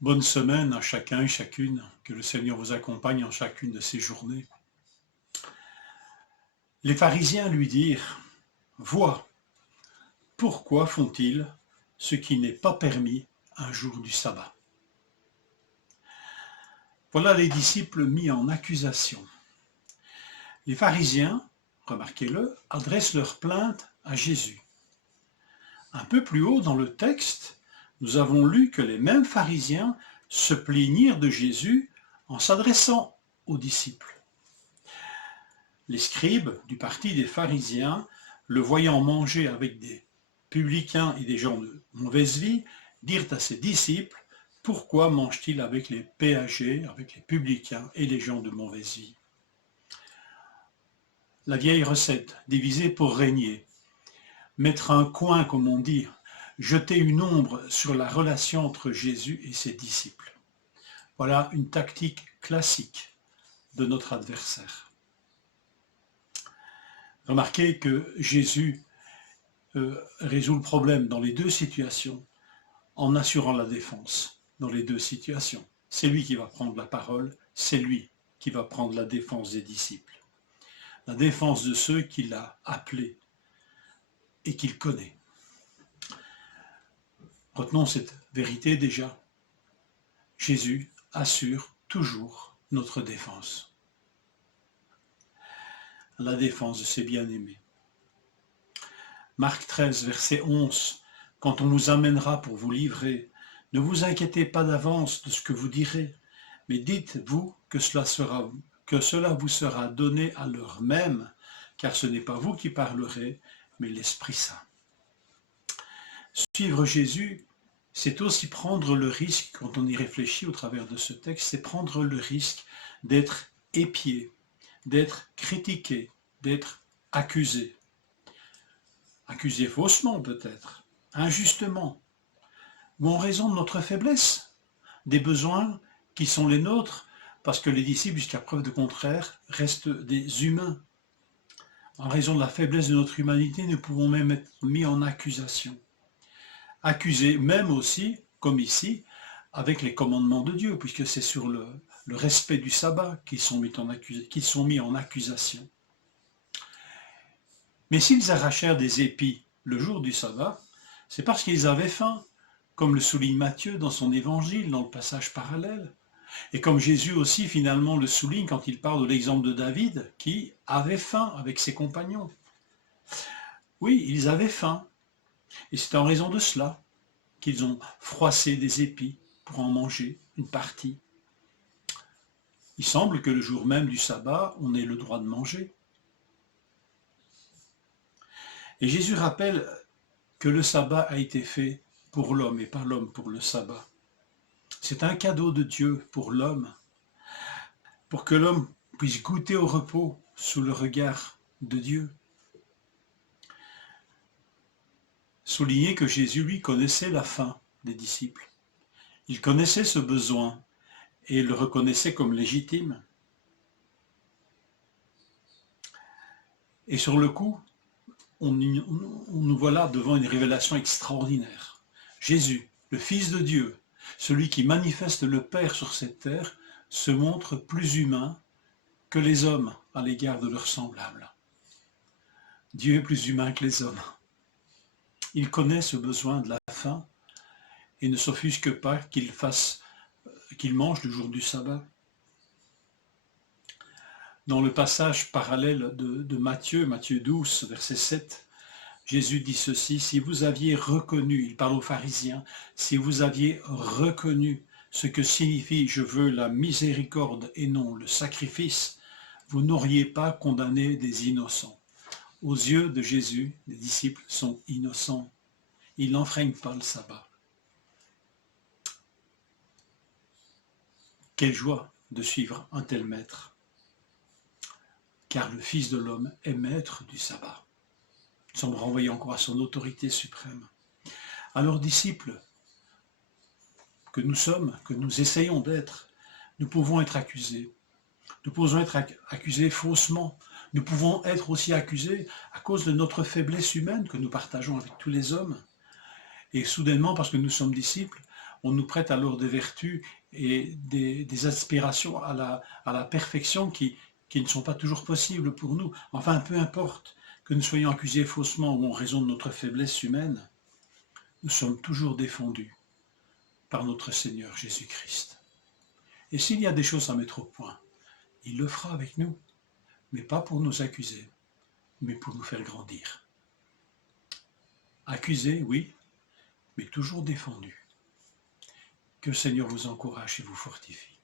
Bonne semaine à chacun et chacune, que le Seigneur vous accompagne en chacune de ces journées. Les pharisiens lui dirent, « Vois, pourquoi font-ils ce qui n'est pas permis un jour du sabbat ?» Voilà les disciples mis en accusation. Les pharisiens, remarquez-le, adressent leur plainte à Jésus. Un peu plus haut dans le texte, nous avons lu que les mêmes pharisiens se plaignirent de Jésus en s'adressant aux disciples. Les scribes du parti des pharisiens, le voyant manger avec des publicains et des gens de mauvaise vie, dirent à ses disciples, « Pourquoi mange-t-il avec les péagers, avec les publicains et les gens de mauvaise vie ?» La vieille recette, diviser pour régner. Mettre un coin, comme on dit, jeter une ombre sur la relation entre Jésus et ses disciples. Voilà une tactique classique de notre adversaire. Remarquez que Jésus résout le problème dans les deux situations en assurant la défense dans les deux situations. C'est lui qui va prendre la parole, c'est lui qui va prendre la défense des disciples. La défense de ceux qu'il a appelés et qu'il connaît. Retenons cette vérité déjà. Jésus assure toujours notre défense. La défense de ses bien-aimés. Marc 13, verset 11. Quand on vous amènera pour vous livrer, ne vous inquiétez pas d'avance de ce que vous direz, mais dites-vous que cela vous sera donné à l'heure même, car ce n'est pas vous qui parlerez, mais l'Esprit Saint. Suivre Jésus, c'est aussi prendre le risque, quand on y réfléchit au travers de ce texte, c'est prendre le risque d'être épié, d'être critiqué, d'être accusé. Accusé faussement peut-être, injustement, ou en raison de notre faiblesse, des besoins qui sont les nôtres, parce que les disciples, jusqu'à preuve de contraire, restent des humains. En raison de la faiblesse de notre humanité, nous pouvons même être mis en accusation. Accusés même aussi, comme ici, avec les commandements de Dieu, puisque c'est sur le respect du sabbat qu'ils sont mis en accusation. Mais s'ils arrachèrent des épis le jour du sabbat, c'est parce qu'ils avaient faim, comme le souligne Matthieu dans son évangile, dans le passage parallèle, et comme Jésus aussi finalement le souligne quand il parle de l'exemple de David, qui avait faim avec ses compagnons. Oui, ils avaient faim, et c'est en raison de cela qu'ils ont froissé des épis pour en manger une partie. Il semble que le jour même du sabbat, on ait le droit de manger. Et Jésus rappelle que le sabbat a été fait pour l'homme et pas l'homme pour le sabbat. C'est un cadeau de Dieu pour l'homme, pour que l'homme puisse goûter au repos sous le regard de Dieu. Souligner que Jésus, lui, connaissait la faim des disciples. Il connaissait ce besoin et il le reconnaissait comme légitime. Et sur le coup, on nous voilà devant une révélation extraordinaire. Jésus, le Fils de Dieu, celui qui manifeste le Père sur cette terre, se montre plus humain que les hommes à l'égard de leurs semblables. Dieu est plus humain que les hommes. Il connaît ce besoin de la faim et ne s'offusque pas qu'il mange le jour du sabbat. Dans le passage parallèle de Matthieu 12, verset 7, Jésus dit ceci, « Si vous aviez reconnu, il parle aux pharisiens, si vous aviez reconnu ce que signifie « je veux la miséricorde et non le sacrifice », vous n'auriez pas condamné des innocents. » Aux yeux de Jésus, les disciples sont innocents. Ils n'enfreignent pas le sabbat. Quelle joie de suivre un tel maître, car le Fils de l'homme est maître du sabbat. Nous sommes renvoyés encore à son autorité suprême. Alors, disciples, que nous sommes, que nous essayons d'être, nous pouvons être accusés. Nous pouvons être accusés faussement. Nous pouvons être aussi accusés à cause de notre faiblesse humaine que nous partageons avec tous les hommes. Et soudainement, parce que nous sommes disciples, on nous prête alors des vertus et des aspirations à la perfection qui ne sont pas toujours possibles pour nous. Enfin, peu importe que nous soyons accusés faussement ou en raison de notre faiblesse humaine, nous sommes toujours défendus par notre Seigneur Jésus-Christ. Et s'il y a des choses à mettre au point, il le fera avec nous, mais pas pour nous accuser, mais pour nous faire grandir. Accusé, oui, mais toujours défendu. Que le Seigneur vous encourage et vous fortifie.